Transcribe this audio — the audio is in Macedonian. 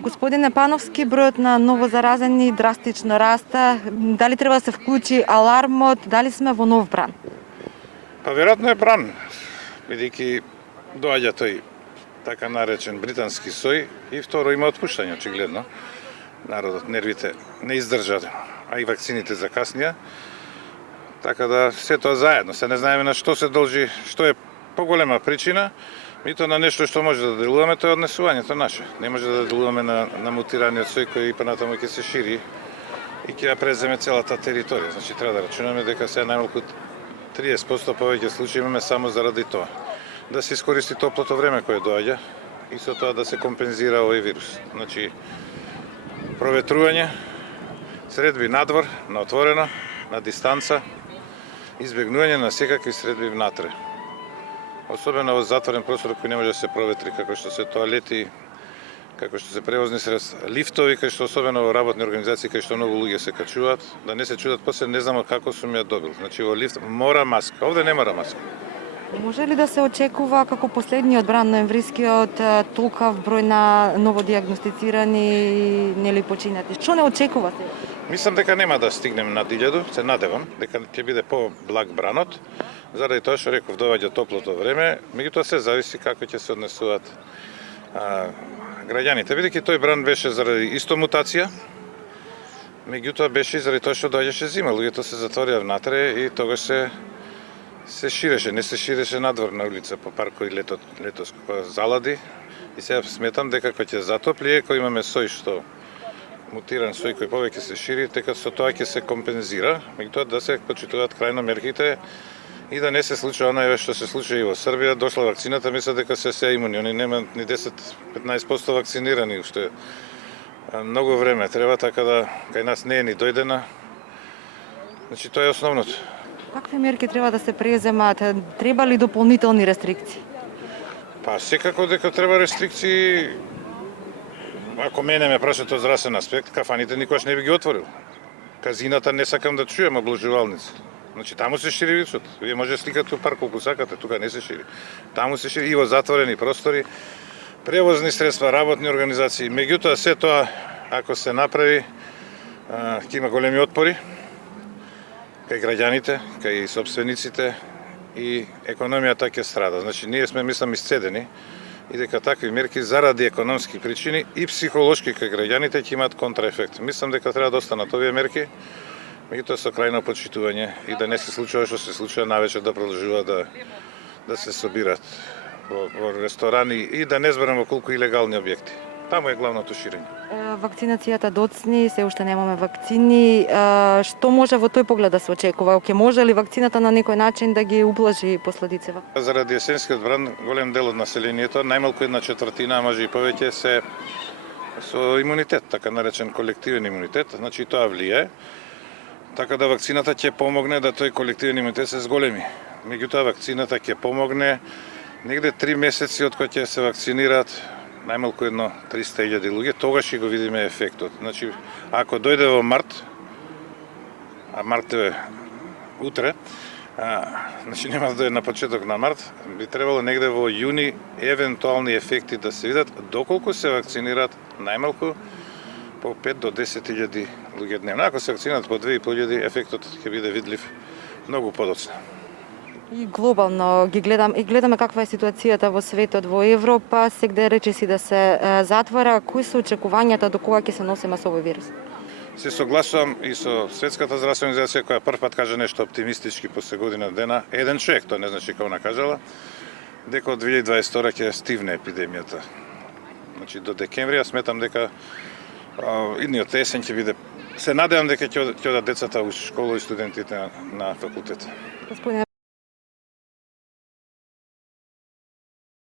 Господине Пановски, бројот на новозаразени драстично раста. Дали треба да се вклучи алармот? Дали сме во нов бран? Па веројатно е бран, бидејќи доаѓа тој така наречен британски сој и второ има отпуштање очигледно. Народот, нервите не издржа, а и вакцините закаснија. Така да се тоа заедно, се не знаеме на што се должи, што е поголема причина, мито на нешто што може да делуваме, тоа е однесувањето наше. Не може да делуваме на мутираниот сој кој и понатаму ќе се шири и ќе ја преземе целата територија. Значи треба да рачунаме дека се најмалку 30% повеќе случаи имаме само заради тоа. Да се искористи топлото време кое доаѓа и со тоа да се компензира овој вирус. Значи проветрување, средби надвор, на отворено, на дистанца, избегнување на секакви средби внатре. Особено во затворен простор кој не може да се проветри, како што се тоалети, како што се превозни средства, лифтови, кај што особено во работни организации, кај што многу луѓе се качуваат, да не се чудат после не знам како сум ја добил. Значи во лифт мора маска, овде не мора маска. Може ли да се очекува како последниот бран ноемврискиот толкав број на новодиагностицирани нели починати? Што не очекувате? Мислам дека нема да стигнем над 1000, се надевам дека ќе биде по-благ бранот, заради тоа што реков доаѓа топлото време, меѓутоа се зависи како ќе се однесуваат граѓаните. Бидејќи тој бран беше заради исто мутација, меѓутоа беше и заради тоа што доаѓаше зима, луѓето се затворија внатре и тогаш се ширеше, не се ширеше надвор на улица по паркови летос кога залади и сега сметам дека кога ќе затопли, кога имаме сој што мутиран сој кој повеќе се шири, дека со тоа ќе се компензира, меѓутоа да се почитуваат крајно мерките и да не се случува онај што се случи и во Србија, дошла вакцината, мислат дека се имуни, они нема ни 10-15% вакцинирани уште. Многу време треба, така да кај нас не е ни дојдена. Значи тоа е основното. Какви мерки треба да се преземат? Треба ли дополнителни рестрикции? Па секако дека треба рестрикции. Ако мене ме прашате од здравствен аспект, кафаните никогаш не би ги отворил. Казината не сакам да чуем обложувалници. Значи таму се шири вирусот. Вие може да сликате у парк колку сакате, тука не се шири. Таму се шири и во затворени простори, превозни средства, работни организации. Меѓутоа се тоа ако се направи, ќе има големи отпори кај граѓаните, кај собствениците и економијата ќе страда. Значи ние сме мислам исцедени и дека такви мерки заради економски причини и психолошки кај граѓаните ќе имаат контраефект. Мислам дека треба да останат овие мерки, меѓутоа со крајно почитување и да не се случува што се случува навечер да продолжува да се собират во ресторани и да не зборам во колку илегални објекти. Таму е главното ширење. Вакцинацијата доцни, се уште немаме вакцини. Што може во тој поглед да се очекува? Ќе може ли вакцината на некој начин да ги ублажи последиците? Заради есенскиот бран, голем дел од населението, најмалку 1/4, а може и повеќе, се со имунитет, така наречен колективен имунитет, значи тоа влијае. Така да вакцината ќе помогне да тој колективен имунитет се зголеми. Меѓутоа вакцината ќе помогне негде 3 месеци од кога ќе се вакцинираат најмалку 300.000 луѓе, тогаш ќе го видиме ефектот. Значи, ако дојде во март, а март е утре, значи нема да дојде на почеток на март, би требало негде во јуни евентуални ефекти да се видат, доколку се вакцинираат најмалку по 5 до 10.000 луѓе дневно. Ако се вакцинираат по 2.500, ефектот ќе биде видлив многу подоцна. И глобално гледаме каква е ситуацијата во светот, во Европа, сегде речиси да се затвора. Кои се очекувањата до кога ќе се носиме со овој вирус? Се согласувам и со Светската здравствена организација која прв пат кажа нешто оптимистички после година дена. Еден човек, тоа не значи како она кажала, дека од 2022 ќе стивне епидемијата. Значи до декември ја сметам дека идниот есен ќе биде. Се надевам дека ќе одат децата у школа и студентите на факултет. Господине